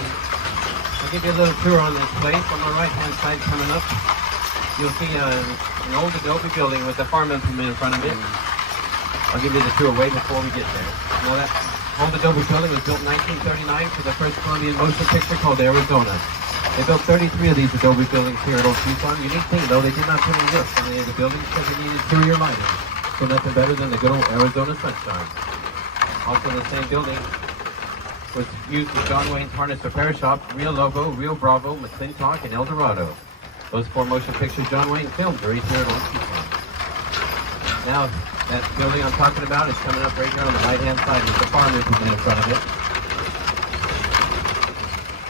I'll give you a little tour on this place. On the right-hand side coming up, you'll see an old adobe building with a farm implement in front of it. I'll give you the tour way before we get there. Now that old adobe building was built in 1939 for the first Colombian motion picture called Arizona. They built 33 of these adobe buildings here at Old Tucson. Unique thing though, they did not put any roofs on any of the buildings because they needed interior lighting. So nothing better than the good old Arizona sunshine. Also the same building was used as John Wayne's harness repair shop, Rio Lobo, Rio Bravo, McClintock, and El Dorado. Those 4 motion pictures John Wayne filmed right here at Old Tucson. Now, that building I'm talking about is coming up right here on the right-hand side with the farm implement in front of it.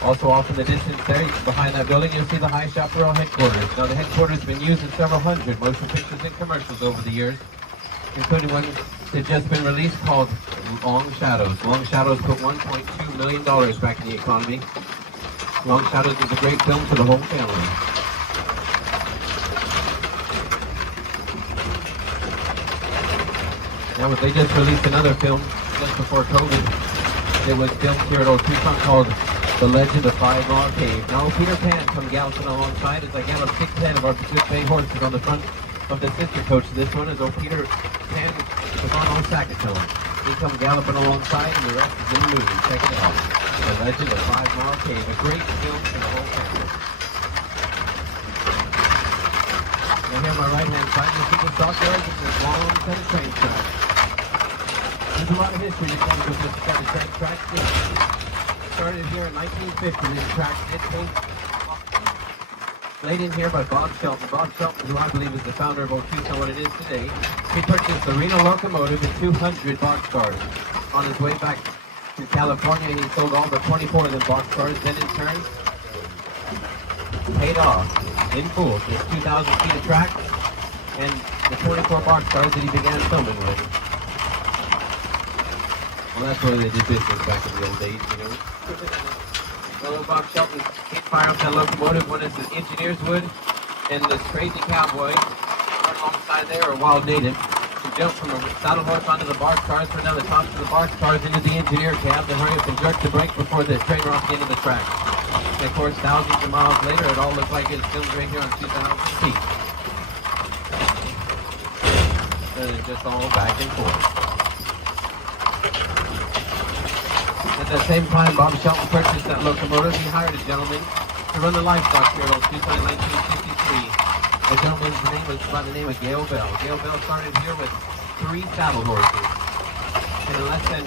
Also off in the distance there, behind that building, you'll see the High Chaparral headquarters. Now, the headquarters have been used in several hundred motion pictures and commercials over the years, including one that just been released called Long Shadows. Long Shadows put $1.2 million back in the economy. Long Shadows is a great film for the whole family. Now, they just released another film just before COVID. It was filmed here at Old Tucson called The Legend of 5 Mile Cave. Now, Peter Pan come galloping alongside as I gallop 6 of our good bay horses on the front of the sister coach. This one is old Peter Pan was on Old Sackatoon. He come galloping alongside and the rest is in the movie. Check it out. The Legend of 5 Mile Cave. A great film for the whole family. Now here on my right-hand side, you see the stockyards and this long set of train tracks. There's a lot of history that comes with this set of train tracks. Started here in 1950. This track did laid in here by Bob Shelton. Bob Shelton, who I believe is the founder of Old Tucson, what it is today. He purchased the Reno locomotive and 200 boxcars. On his way back to California, he sold all but 24 of them boxcars. Then in turn, paid off in full his 2,000 feet of track and the 24 boxcars that he began filming with. Well, that's where they did business back in the old days, you know. Well, Bob Shelton, he'd fire up that locomotive when the engineers would, and this crazy cowboy right alongside there, a wild native, he jumped from the saddle horse onto the boxcars, turned down the tops of the boxcars into the engineer cab, then hurry up and jerk the brake before the train rocked into the track. And of course, thousands of miles later, it all looked like it's filmed right here on 2,000 feet. And it's just all back and forth. At the same time, Bob Shelton purchased that locomotive. He hired a gentleman to run the livestock here at Old Tucson in 1953. The gentleman's name was by the name of Gail Bell. Gail Bell started here with 3 saddle horses. And in less than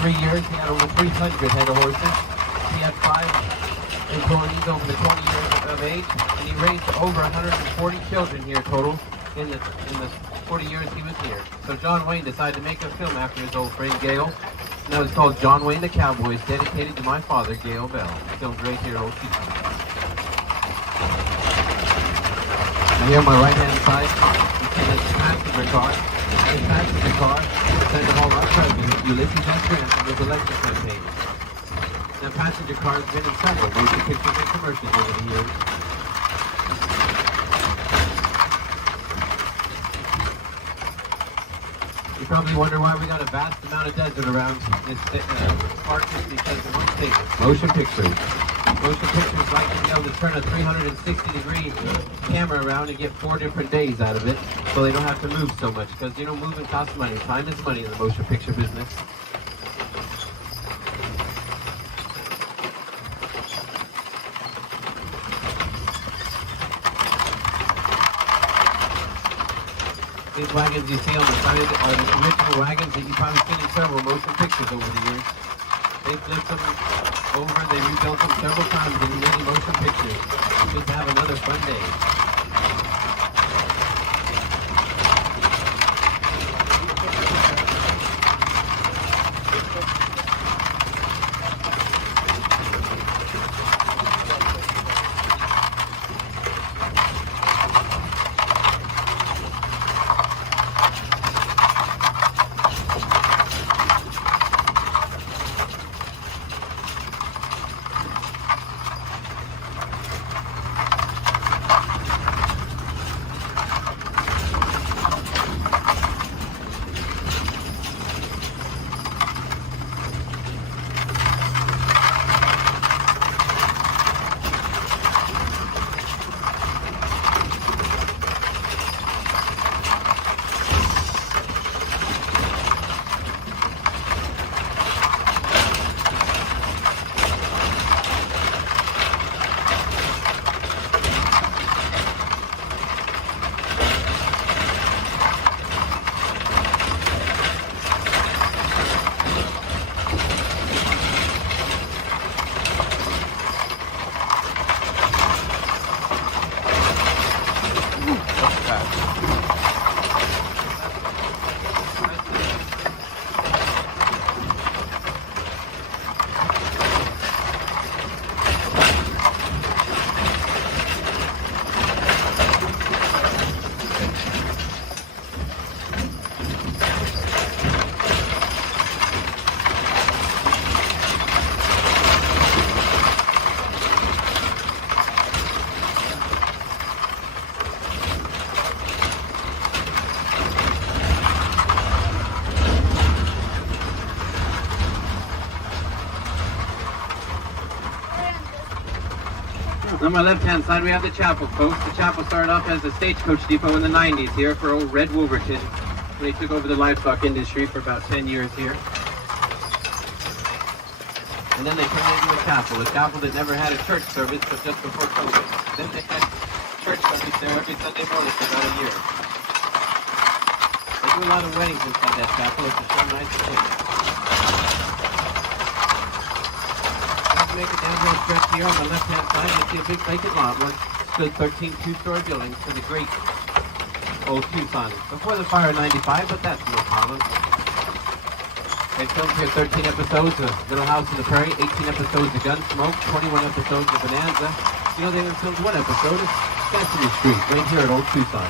3 years, he had over 300 head of horses. He had 5 employees over the 20 years of age, and he raised over 140 children here total in the 40 years he was here. So John Wayne decided to make a film after his old friend Gail. And that was called John Wayne the Cowboy, dedicated to my father, Gail Bell. Filmed right here at Old Tucson. Now here on my right-hand side, you see this passenger car. This passenger car sent to all our presidents, Ulysses S. Grant, from his election campaign. That passenger car has been in several motion pictures and commercials over the years. You probably wonder why we got a vast amount of desert around this park, because of one thing, motion pictures. Motion pictures like to be able to turn a 360-degree camera around and get 4 different days out of it, so they don't have to move so much, because, you know, moving costs money. Time is money in the motion picture business. These wagons you see on the side are the original wagons that you've probably seen in several motion pictures over the years. They flipped them over, they rebuilt them several times in many motion pictures. Just have another fun day. On my left-hand side, we have the chapel, folks. The chapel started off as a stagecoach depot in the 90s here for old Red Wolverton. They took over the livestock industry for about 10 years here. And then they turned it into a chapel that never had a church service, but just before COVID. Then they had church service there every Sunday morning for about a year. They do a lot of weddings inside that chapel. It's a so nice thing. As you make it down real stretch here on the left-hand side, you see a big vacant lot where stood 13 two-story buildings for the great Old Tucson. Before the fire in 95, but that's no problem. They filmed here 13 episodes of Little House on the Prairie, 18 episodes of Gunsmoke, 21 episodes of Bonanza. You know, they even filmed one episode of Sesame Street, right here at Old Tucson.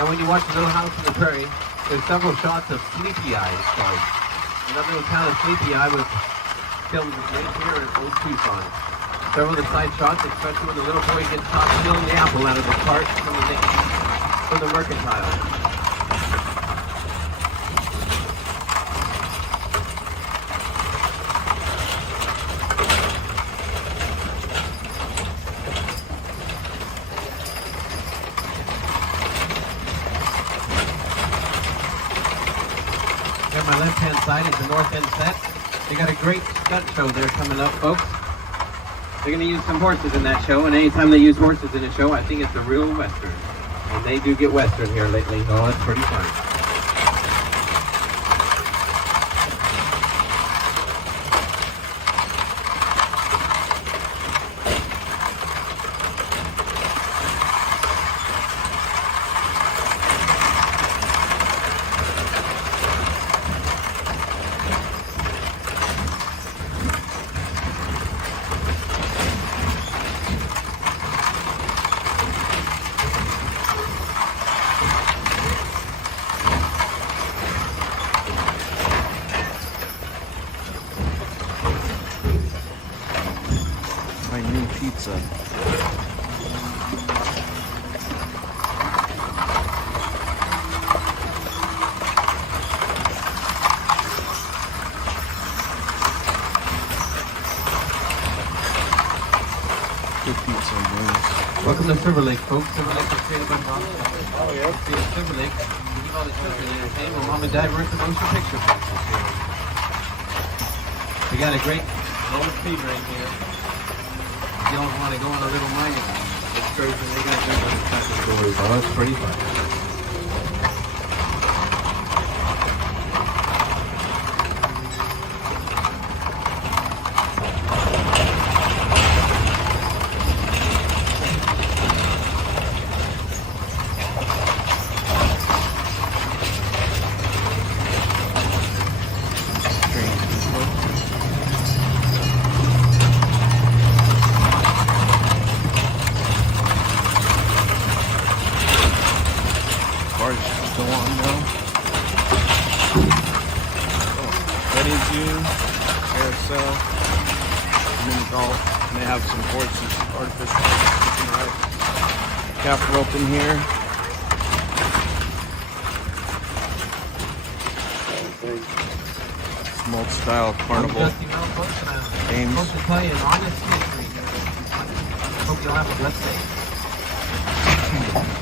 Now, when you watch Little House on the Prairie, there's several shots of Sleepy Eye. So, another little town of Sleepy Eye was filmed right here at Old Tucson. Several of the side shots, especially when the little boy gets caught stealing the apple out of the cart from the mercantile. On my left-hand side is the north end set. They got a great stunt show there coming up, folks. They're going to use some horses in that show, and anytime they use horses in a show, I think it's a real Western. And they do get Western here lately. Oh, it's pretty fun. My new pizza. Good pizza and wings. Welcome to Silver Lake, folks. Silver Lake was created by Mom. Oh, yeah. Silver Lake. We give all the children entertainment. Well, Mom and Dad work the motion picture pictures here. We got a great old fever in here. You don't want to go on a little mining excursion. They got different types of stories. Oh, it's pretty fun. Cars still on now. Wedding June, carousel, mini golf, and they have some horses, artificial horses, right? Calf rope in here. Small style carnival I'm Dusty Mel, folks, and I'm games. supposed to tell you an honest history here. Hope you'll have a blessed day.